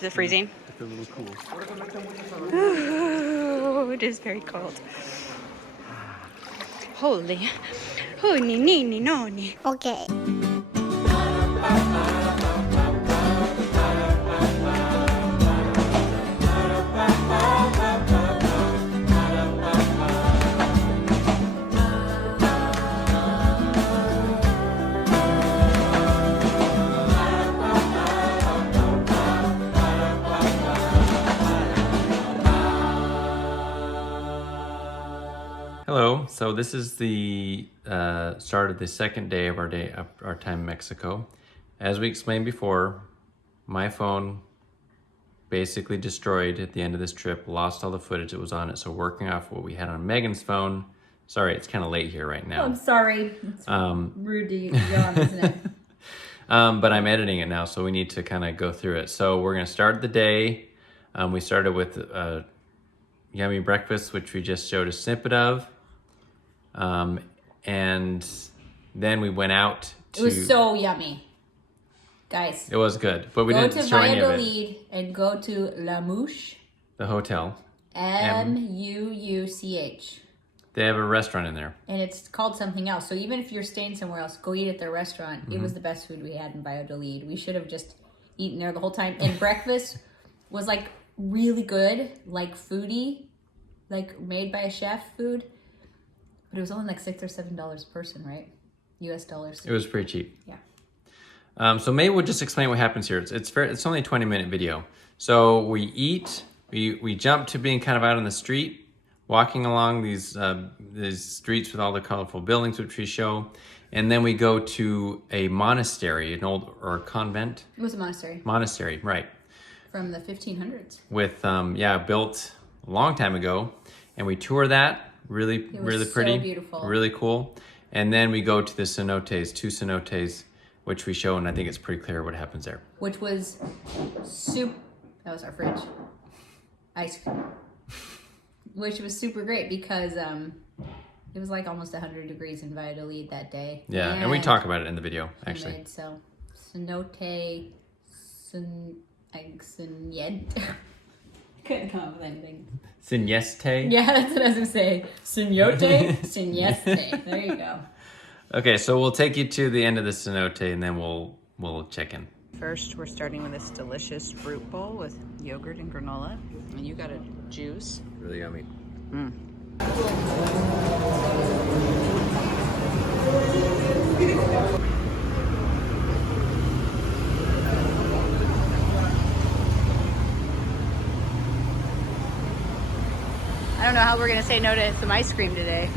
Is it freezing? It's a little cool. Oh, it is very cold. Holy. Holy, nini, noni. Okay. Hello. So this is the start of the second day of our time in Mexico. As we explained before, my phone basically destroyed at the end of this trip, lost all the footage that was on it. So working off what we had on Megan's phone. Sorry, it's kind of late here right now. Oh, I'm sorry. It's rude to yawn, isn't it? But I'm editing it now, so we need to kind of go through it. So we're going to start the day. We started with yummy breakfast, which we just showed a snippet of. And then we went out to... It was so yummy. Guys. It was good, but we didn't show any of it. Go to Valladolid and go to La Mouche. The hotel. M-U-U-C-H. They have a restaurant in there. And it's called something else. So even if you're staying somewhere else, go eat at their restaurant. Mm-hmm. It was the best food we had in Valladolid. We should have just eaten there the whole time. And breakfast was like really good, like foodie, like made by a chef food. But it was only like $6 or $7 a person, right? US dollars. It was pretty cheap. Yeah. So maybe we'll just explain what happens here. It's only a 20-minute video. So we eat, we jump to being kind of out on the street, walking along these streets with all the colorful buildings which we show, and then we go to a monastery, an old or a convent. It was a monastery. Monastery, right? From the 1500s. With built a long time ago, and we tour that. Really pretty, so beautiful, really cool. And then we go to the cenotes, two cenotes, which we show, and I think it's pretty clear what happens there. Which was that was our fridge. Ice cream. Which was super great because it was like almost 100 degrees in Valladolid that day. Yeah, and we talk about it in the video, actually. So, cenote, couldn't come up with anything. Sieneste? Yeah, that's what I was going to say. Cenote, Sieneste. There you go. Okay, so we'll take you to the end of the cenote and then we'll check in. First, we're starting with this delicious fruit bowl with yogurt and granola. And you got a juice. Really yummy. Mm. I don't know how we're going to say no to some ice cream today.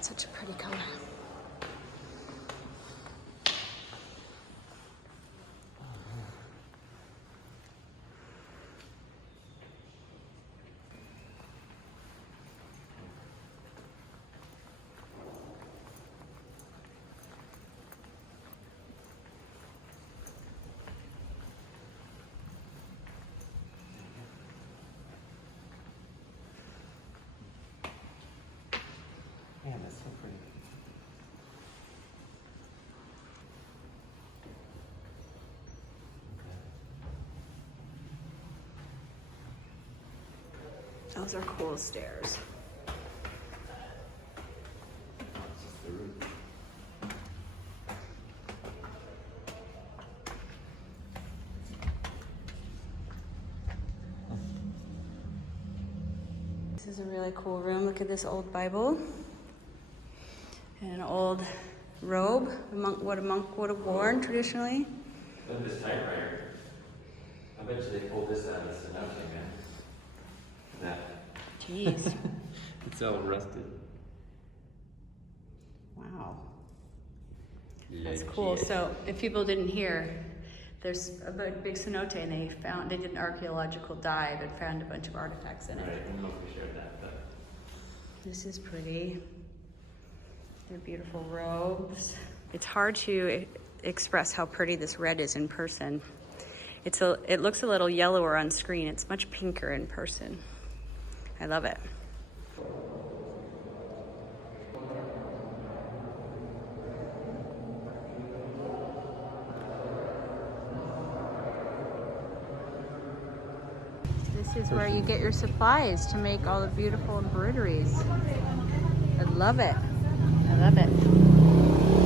Such a pretty color. Man, that's so pretty. Those are cool stairs. This is a really cool room. Look at this old Bible. And an old robe, what a monk would have worn traditionally. Look at this typewriter. I bet you they pulled this out of the cenote, man. That Jeez. It's all rusted. Wow. That's cool. So if people didn't hear, there's a big cenote, and they did an archaeological dive and found a bunch of artifacts in it. Right, I don't know if we shared that, but This is pretty. They're beautiful robes. It's hard to express how pretty this red is in person. It looks a little yellower on screen. It's much pinker in person. I love it. This is where you get your supplies to make all the beautiful embroideries. I love it. I love it.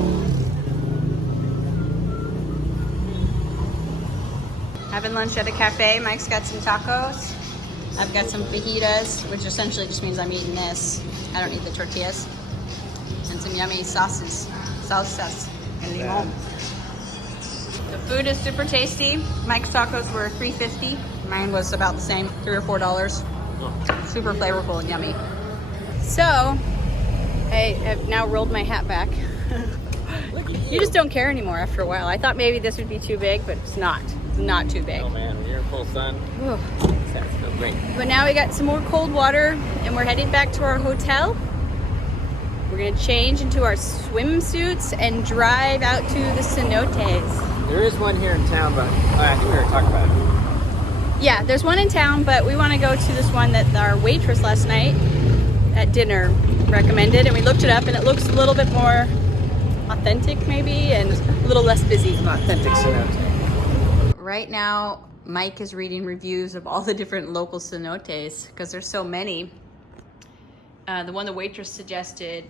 Having lunch at a cafe. Mike's got some tacos. I've got some fajitas, which essentially just means I'm eating this. I don't need the tortillas. And some yummy salsas and limon. The food is super tasty. Mike's tacos were $3.50. Mine was about the same, $3 or $4. Super flavorful and yummy. So, I have now rolled my hat back. You just don't care anymore after a while. I thought maybe this would be too big, but it's not. It's not too big. oh man, when you're in full sun, that's so great. But now we got some more cold water, and we're heading back to our hotel. We're gonna change into our swimsuits and drive out to the cenotes. There is one here in town, but I think we were talking about it. Yeah, there's one in town, but we want to go to this one that our waitress last night at dinner recommended, and we looked it up, and it looks a little bit more authentic maybe, and a little less busy. An authentic cenote. Right now, Mike is reading reviews of all the different local cenotes because there's so many. The one the waitress suggested,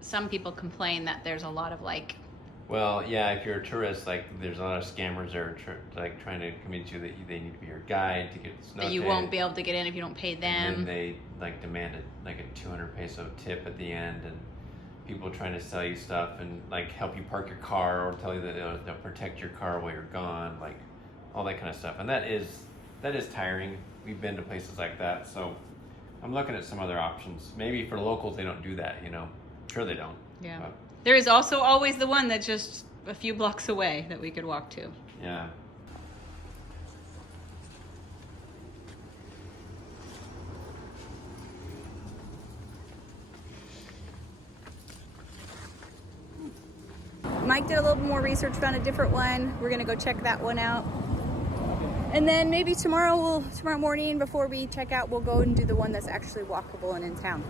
some people complain that there's a lot of like. Well, yeah, if you're a tourist, like there's a lot of scammers that are like trying to convince you that they need to be your guide to get the cenote. That you won't be able to get in if you don't pay them. And then they like demand like a 200 peso tip at the end, and people trying to sell you stuff and like help you park your car or tell you that they'll protect your car while you're gone, like all that kind of stuff. And that is tiring. We've been to places like that, so I'm looking at some other options. Maybe for locals they don't do that, you know. Sure they don't. Yeah. But, there is also always the one that's just a few blocks away that we could walk to. yeah. Mike did a little more research, found a different one. We're gonna go check that one out. And then maybe tomorrow morning before we check out, we'll go and do the one that's actually walkable and in town.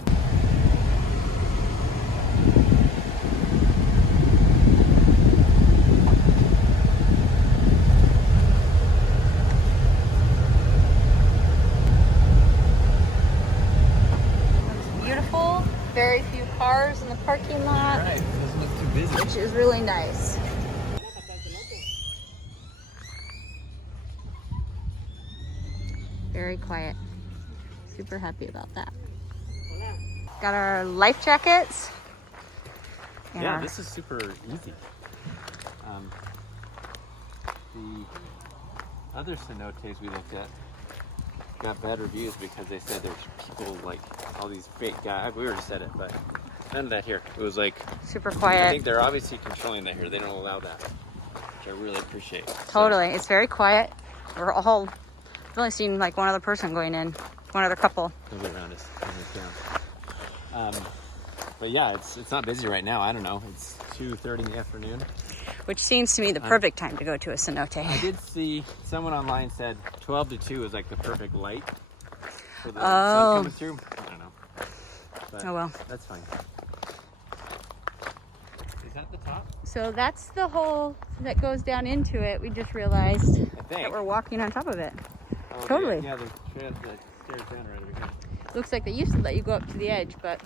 Looks beautiful. Very few cars in the parking lot. Right. It doesn't look too busy. Which is really nice. Very quiet. Super happy about that. Got our life jackets. And Yeah, our- this is super easy. The other cenotes we looked at got bad reviews because they said there's people like all these fake guys. We already said it, but none of that here. It was like super I quiet. think they're obviously controlling that here. They don't allow that, which I really appreciate. Totally. It's very quiet. I've only seen like one other person going in, one other couple. So, look around us. But yeah, it's not busy right now. I don't know. It's 2:30 in the afternoon. Which seems to me the perfect time to go to a cenote. I did see someone online said 12 to 2 is like the perfect light for the Oh. sun coming through. I don't know. But Oh well. that's fine. Is that the top? So that's the hole that goes down into it. We just realized I that think. we're walking on top of it. Oh, totally. Yeah, the stairs down right over here. Looks like they used to let you go up to the edge, but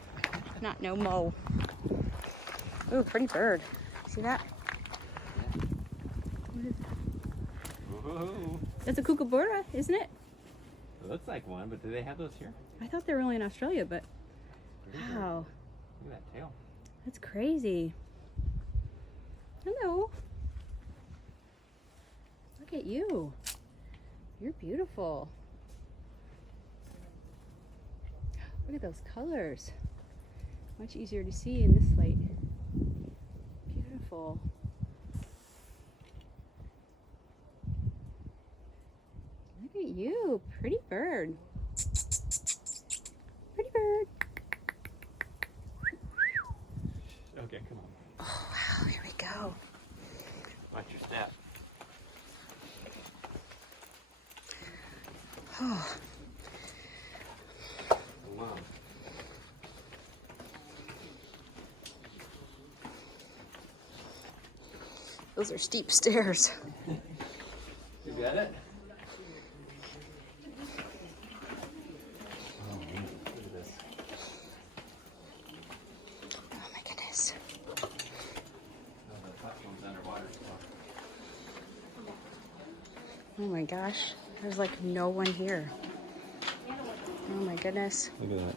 not no mo. Ooh, pretty bird. See that? Woohoo. That's a kookaburra, isn't it? It looks like one, but do they have those here? I thought they were only in Australia, but wow, Look at that tail. that's crazy. Hello. Look at you. You're beautiful. Look at those colors. Much easier to see in this light. Beautiful. Look at you, pretty bird. Pretty bird. Okay, come on. Oh wow, here we go. Watch your step. Oh. Wow. Those are steep stairs. You got it? Oh, man. Look at this. Oh my goodness. Oh, the platform's underwater. Oh my gosh. There's like no one here. Oh my goodness. Look at that.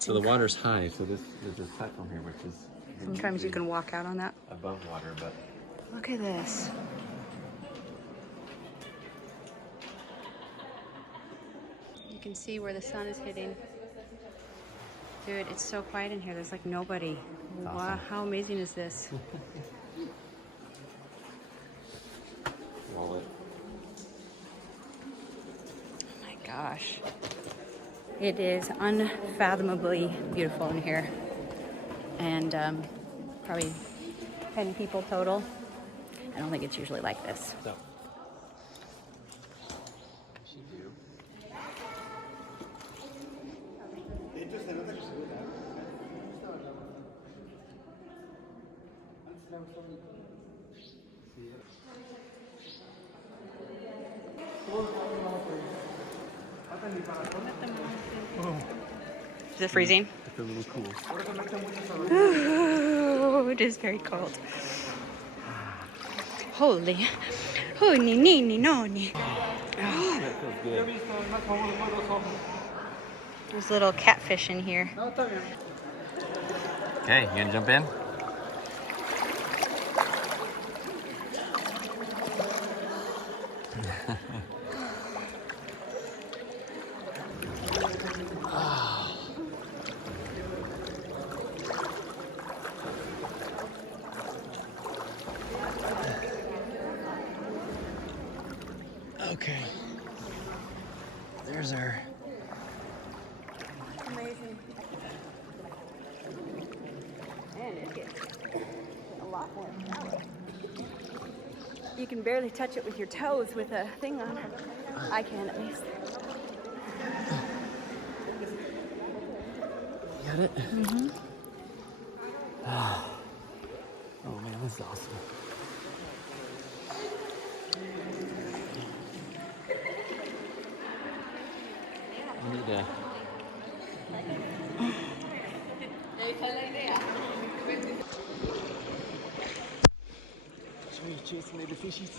So the water's high, so there's a platform here which is Sometimes you can walk out on that. above water, but Look at this. You can see where the sun is hitting. Dude, it's so quiet in here. There's like nobody. Wow, awesome. how amazing is this? wallet. Oh my gosh. It is unfathomably beautiful in here. And probably 10 people total. I don't think it's usually like this. So. Is it freezing? It's a little cool. Oh, it is very cold. Holy. Holy nini noni. Oh, That feels good. there's little catfish in here. Okay, you gonna jump in? Okay. There's our. Amazing. Man, it gets a lot more shallow. You can barely touch it with your toes with a thing on. I can at least. You got it? Mm-hmm. Oh man, this is awesome. I need a. Chasing the fishies.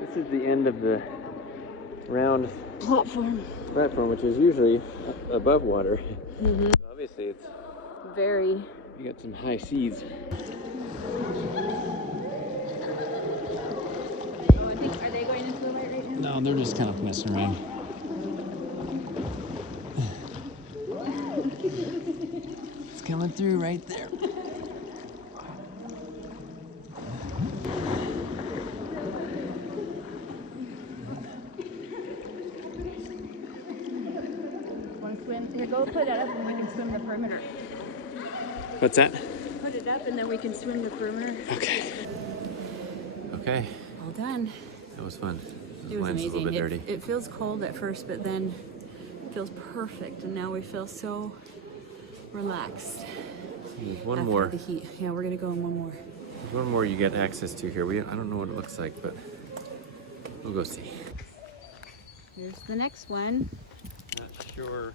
This is the end of the round platform, which is usually above water. Mm-hmm. Obviously, it's Very. you got some high seas. Are they going into the light right now? No, they're just kind of messing around. It's coming through right there. Want to swim? Here, go put it up and we can swim the perimeter. What's that? Put it up and then we can swim the perimeter. Okay. Okay, All done. that was fun. It was Line's a little amazing. bit dirty. It feels cold at first, but then it feels perfect. And now we feel so relaxed. There's one after more. the heat. Yeah, we're gonna go in one more. There's one more you get access to here. I don't know what it looks like, but we'll go see. Here's the next one. Not sure.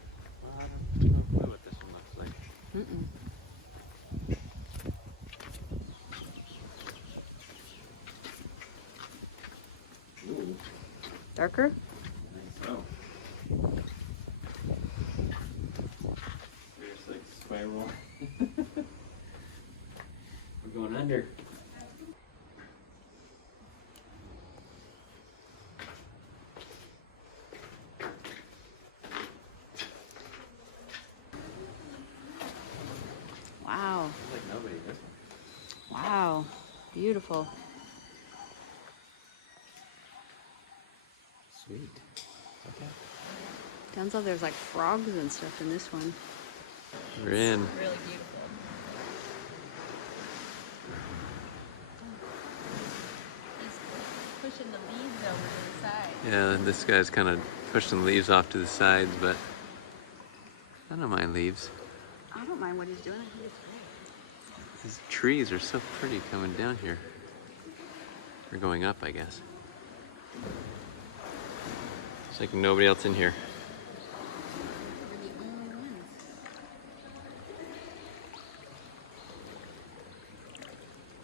I don't know what this one looks like. Mm-mm. Ooh, Darker? I think so. Here's like spiral. Going under. Wow. Like nobody does. Wow. Beautiful. Sweet. Okay. Sounds like there's like frogs and stuff in this one. We're in. Really beautiful. He's pushing the leaves over to the side. Yeah, this guy's kind of pushing leaves off to the sides, but I don't mind leaves. I don't mind what he's doing. I think it's great. These trees are so pretty coming down here. Or going up, I guess. It's like nobody else in here. We're the only ones.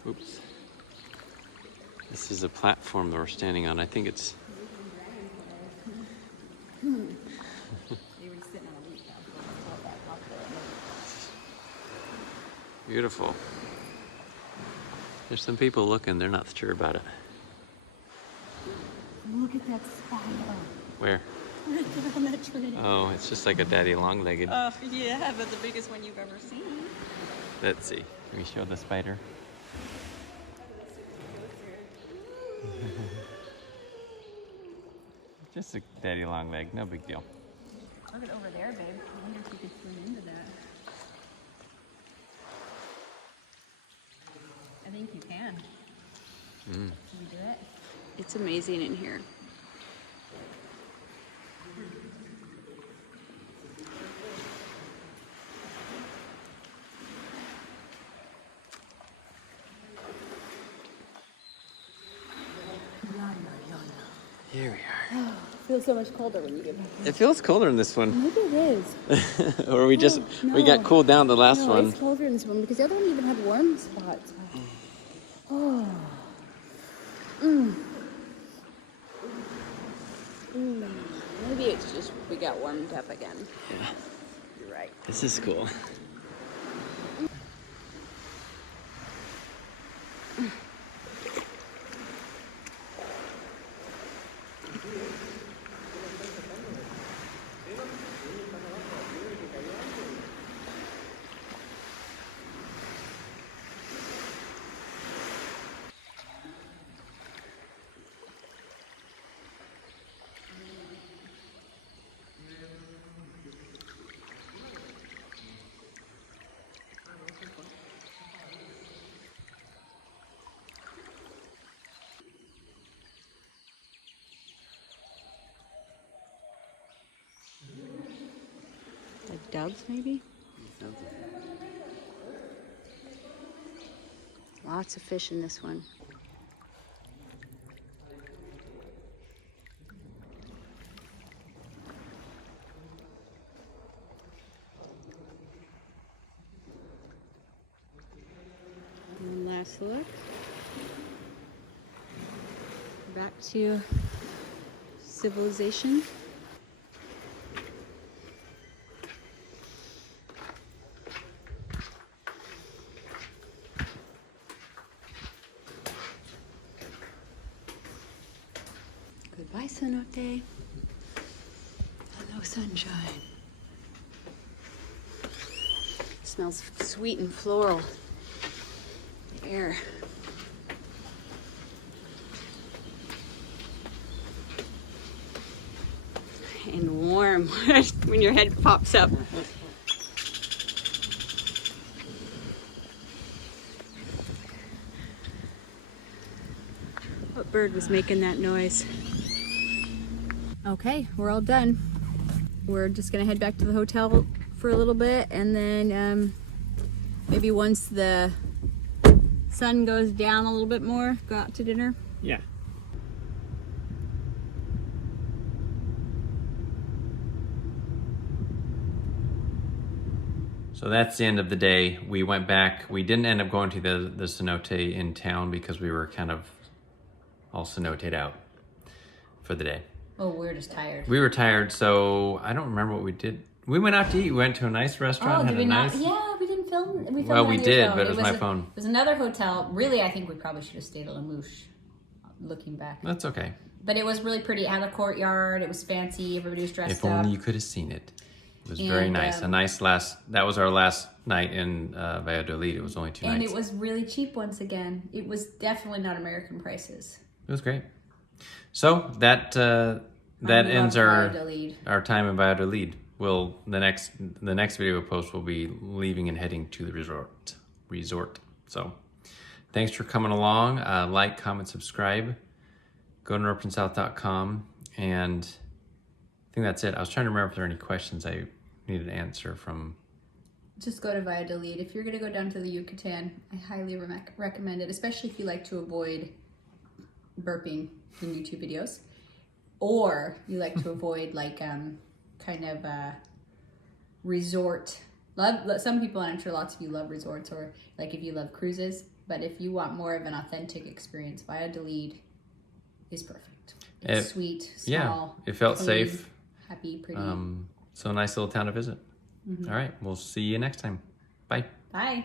Oops. This is a platform that we're standing on. I think it's... Beautiful. There's some people looking. They're not sure about it. Look at that spider. Where? Right there on that tree. Oh, it's just like a daddy long-legged. Yeah, but the biggest one you've ever seen. Let's see. Can we show the spider? Just a daddy long leg, no big deal. Look at over there, babe. I wonder if you could swim into that. I think you can. Can we do it? It's amazing in here. Here we are. Feels so much colder when you get back. It feels colder in this one. Maybe it is. Or we just, we got cooled down the last No, one. it's colder in this one because the other one even had warm spots. Oh. Maybe it's just we got warmed up again. Yeah, You're right. this is cool. Like doves, maybe? Lots of fish in this one. One last look. Back to civilization. Goodbye, cenote. Hello, sunshine. Smells sweet and floral. The air. And warm when your head pops up. What bird was making that noise? Okay, we're all done. We're just gonna head back to the hotel for a little bit, and then maybe once the sun goes down a little bit more, go out to dinner. Yeah. So that's the end of the day. We went back. We didn't end up going to the cenote in town because we were kind of all cenoted out for the day. Oh, we were just tired. We were tired, so I don't remember what we did. We went out to eat. We went to a nice restaurant. Oh, had did a we nice... not? Yeah, we didn't filmed. We filmed Well, it we on your did, phone. but it was my phone. It was another hotel. Really, I think we probably should have stayed at La Mouche. Looking back, That's okay. but it was really pretty. It had a courtyard. It was fancy. Everybody was dressed If up. only you could have seen it. It was very And, nice. A nice last. That was our last night in Valladolid. It was only 2 And nights. it was really cheap once again. It was definitely not American prices. It was great. So that ends our time in Valladolid. The next video we post will be leaving and heading to the resort. So thanks for coming along. Like, comment, subscribe. Go to knorppandsouth.com, and I think that's it. I was trying to remember if there are any questions I needed to answer from. Just go to Valladolid. If you're going to go down to the Yucatan, I highly recommend it, especially if you like to avoid burping in YouTube videos, or you like to avoid like kind of resort. Some people, and I'm sure lots of you love resorts, or like if you love cruises. But if you want more of an authentic experience, Valladolid is perfect. It's sweet, small. Yeah, it felt clean, safe. Happy, pretty. So a nice little town to visit. All right, we'll see you next time. Bye. Bye.